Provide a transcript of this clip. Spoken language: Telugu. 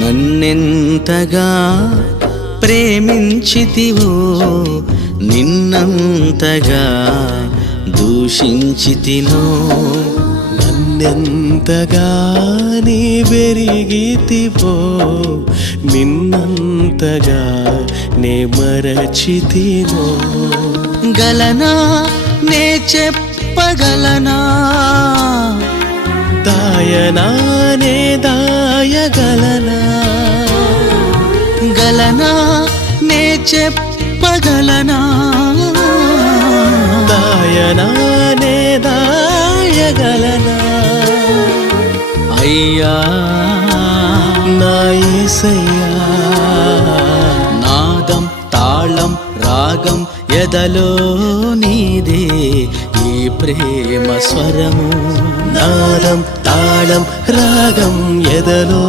నన్నెంతగా ప్రేమించితివో నిన్నంతగా దూషించితినో నన్నెంతగా నీ పెరిగితివో నిన్నంతగా నే మరచితినో గలనా నే చెప్పగలనా దాయనా నే దాయగలనా గలనా నే చెప్పగలనా దాయనా నే దాయగలనా అయ్యా నా యేసయ్యా నాదం తాళం రాగం ఎదలో నీదే ఈ ప్రేమ స్వరము నాదం తాళం రాగం ఎదలో